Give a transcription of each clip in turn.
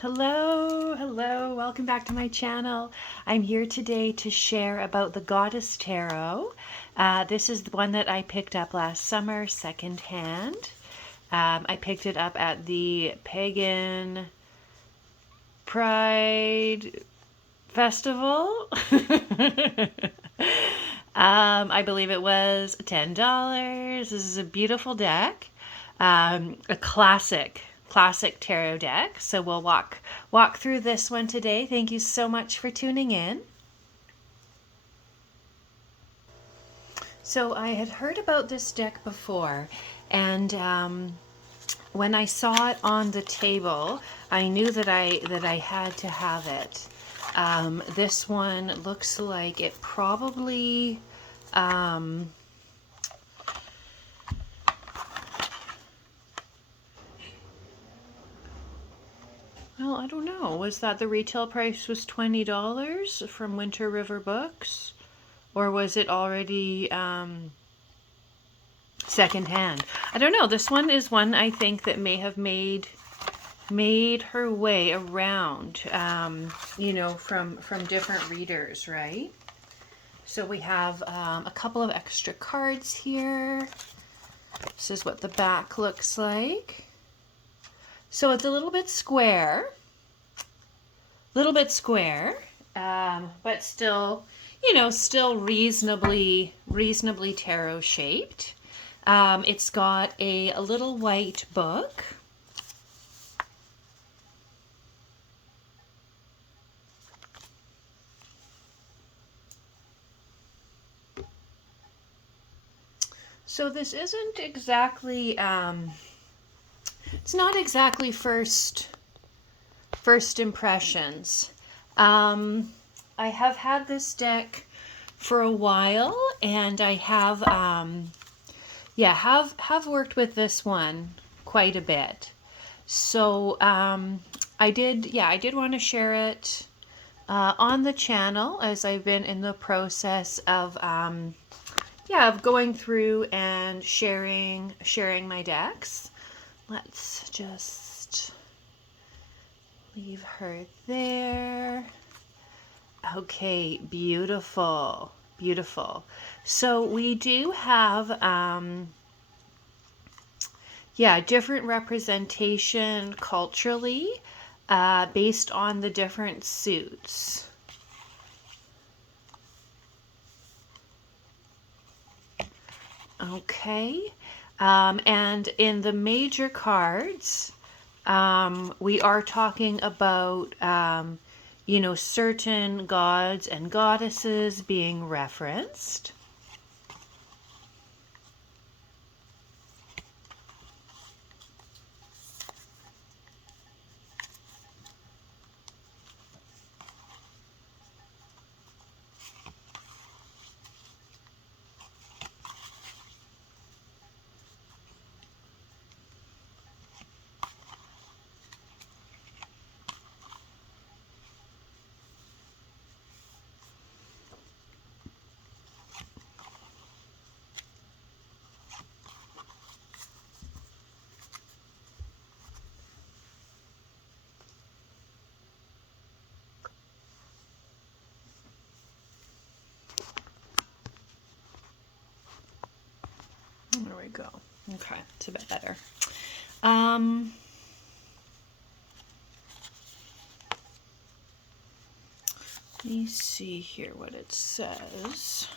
Hello, welcome back to my channel. I'm here today to share about the Goddess Tarot. This is the one that I picked up last summer, secondhand. I picked it up at the Pagan Pride Festival. I believe it was $10. This is a beautiful deck, a classic tarot deck. So we'll walk through this one today. Thank you so much for tuning in. So I had heard about this deck before, and when I saw it on the table, I knew that I had to have it. This one looks like it probably well, I don't know. Was that the retail price was $20 from Winter River Books? Or was it already secondhand? I don't know. This one is one I think that may have made her way around, you know, from different readers, right? So we have a couple of extra cards here. This is what the back looks like. So it's a little bit square, but still, you know, still reasonably tarot shaped. It's got a little white book. So this isn't exactly, it's not exactly first impressions. I have had this deck for a while, and I have, have worked with this one quite a bit. So I did want to share it on the channel, as I've been in the process of of going through and sharing my decks. Let's just leave her there. Okay, beautiful. So we do have different representation culturally based on the different suits. Okay, and in the major cards, we are talking about, you know, certain gods and goddesses being referenced. There we go. Okay, it's a bit better. Let me see here what it says.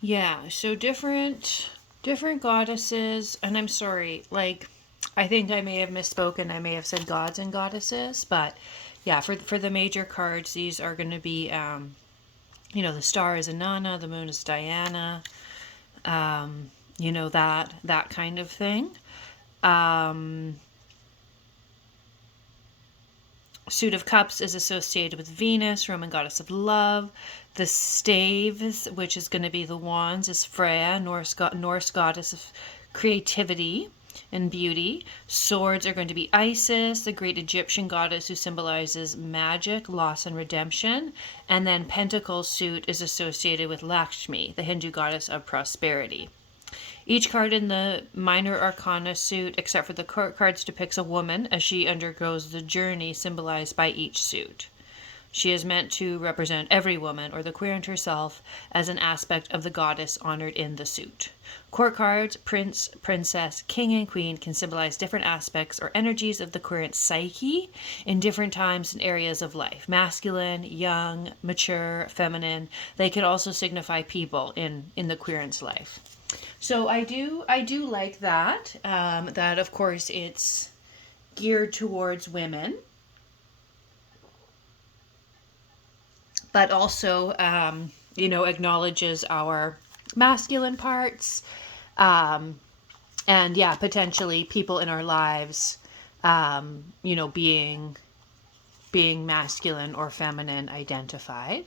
Yeah, so different goddesses, and I'm sorry, like, I think I may have misspoken. I may have said gods and goddesses, but yeah, for the major cards, these are going to be, you know, the star is Inanna, the moon is Diana, you know, that kind of thing. Suit of Cups is associated with Venus, Roman goddess of love. The staves, which is going to be the wands, is Freya, Norse goddess of creativity. and beauty. Swords are going to be Isis, the great Egyptian goddess who symbolizes magic, loss, and redemption. And then Pentacles suit is associated with Lakshmi, the Hindu goddess of prosperity. Each card in the minor arcana suit, except for the court cards, depicts a woman as she undergoes the journey symbolized by each suit. She is meant to represent every woman, or the querent herself, as an aspect of the goddess honored in the suit. Court cards, prince, princess, king, and queen can symbolize different aspects or energies of the querent psyche in different times and areas of life. Masculine, young, mature, feminine. They can also signify people in the querent's life. So I do like that. That of course it's geared towards women, but also, acknowledges our masculine parts, and yeah, potentially people in our lives, being masculine or feminine identified.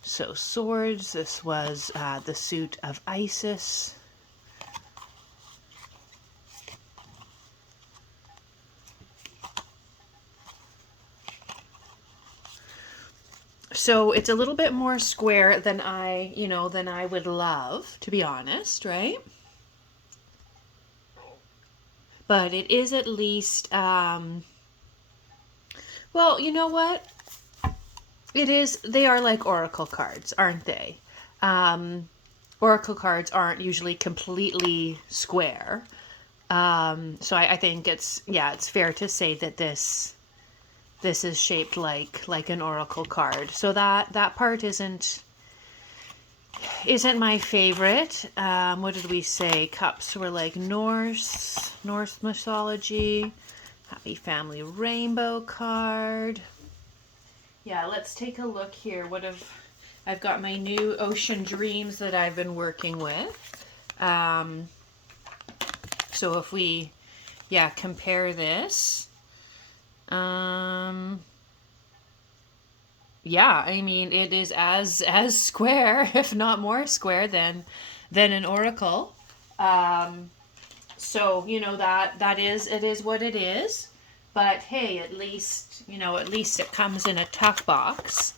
So swords, this was the suit of Isis. So it's a little bit more square than I would love, to be honest, right? But it is at least, well, you know what? They are like oracle cards, aren't they? Oracle cards aren't usually completely square. So I think it's fair to say that this is shaped like an oracle card. So that part isn't my favorite. What did we say? Cups were like Norse mythology. Happy Family Rainbow card. Yeah, let's take a look here. I've got my new Ocean Dreams that I've been working with. So if we compare this, I mean, it is as square, if not more square than an oracle. So that is what it is. But hey, at least it comes in a tuck box.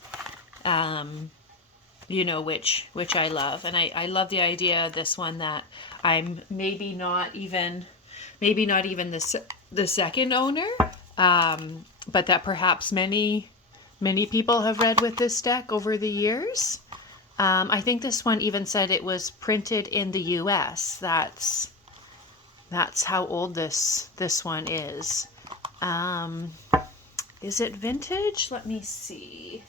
Which I love, and I love the idea of this one that I'm maybe not even the second owner, but that perhaps many people have read with this deck over the years. I think this one even said it was printed in the U.S. That's how old this one is. Is it vintage? Let me see.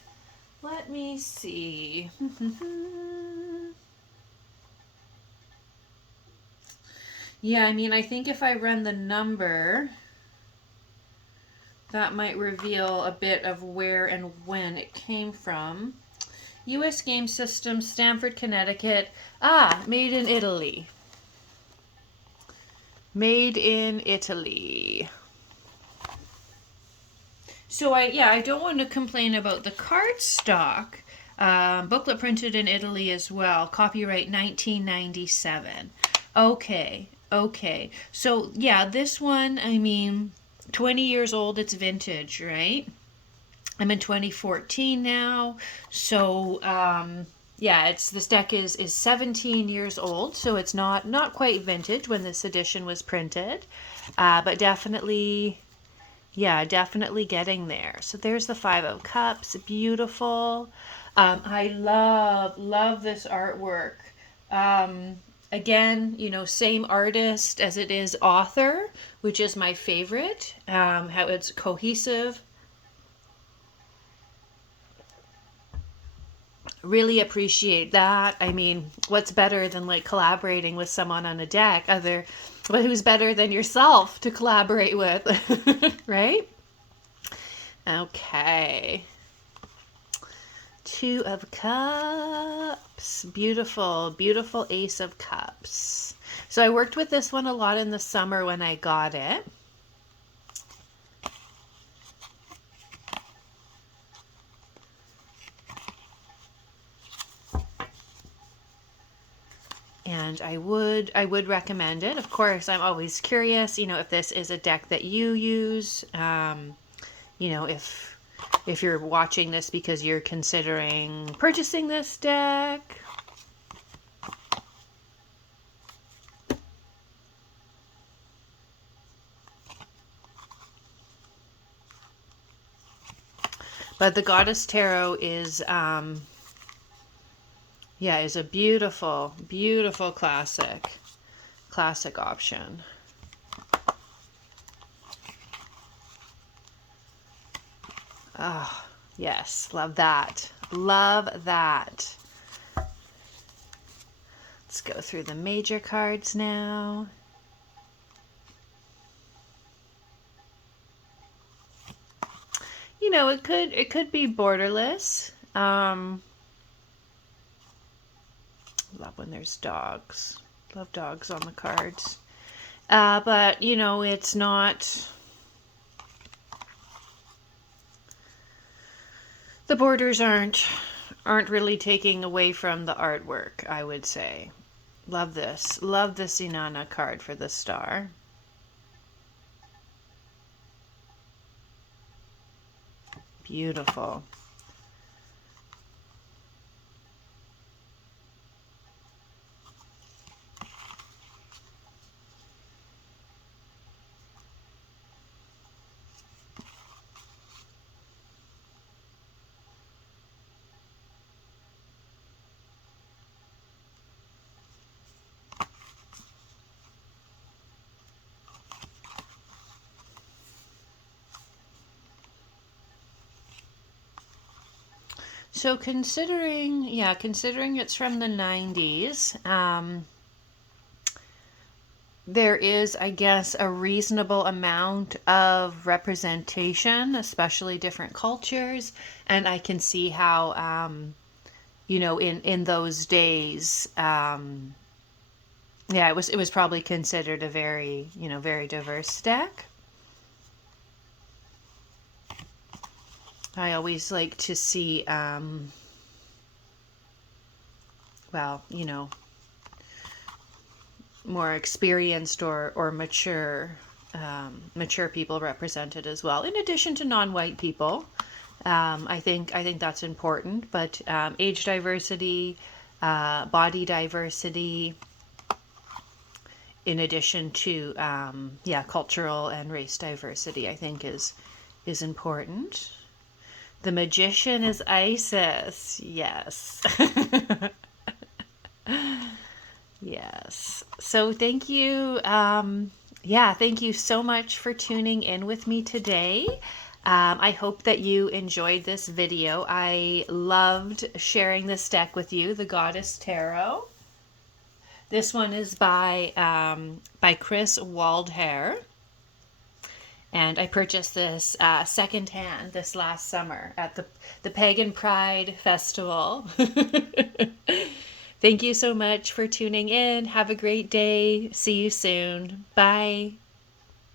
Yeah, I mean, I think if I run the number, that might reveal a bit of where and when it came from. U.S. Game System, Stamford, Connecticut. Made in Italy. Made in Italy. So I don't want to complain about the cardstock. Booklet printed in Italy as well. Copyright 1997. Okay. So yeah, this one, I mean, 20 years old, it's vintage, right? I'm in 2014 now. So this deck is 17 years old, so it's not quite vintage when this edition was printed, but definitely getting there. So there's the Five of Cups, beautiful. I love this artwork. Again, same artist as it is author, which is my favorite. How it's cohesive. Really appreciate that. I mean, what's better than like collaborating with someone on a deck? Who's better than yourself to collaborate with, right? Okay. Two of Cups. Beautiful Ace of Cups. So I worked with this one a lot in the summer when I got it. And I would recommend it. Of course, I'm always curious, if this is a deck that you use, if you're watching this because you're considering purchasing this deck. But the Goddess Tarot is, is a beautiful, beautiful classic option. Oh, yes, love that. Love that. Let's go through the major cards now. It could be borderless. Love when there's dogs. Love dogs on the cards. But it's not. The borders aren't really taking away from the artwork, I would say. Love this. Love the Inanna card for the star. Beautiful. So considering it's from the 90s, there is, I guess, a reasonable amount of representation, especially different cultures, and I can see how, in those days, it was probably considered a very, very diverse deck. I always like to see, more experienced or mature people represented as well, in addition to non-white people. I think that's important, but age diversity, body diversity, in addition to cultural and race diversity, I think is important. The Magician is Isis. Yes. Yes. So thank you. Thank you so much for tuning in with me today. I hope that you enjoyed this video. I loved sharing this deck with you, the Goddess Tarot. This one is by Kris Waldherr. And I purchased this secondhand this last summer at the Pagan Pride Festival. Thank you so much for tuning in. Have a great day. See you soon. Bye.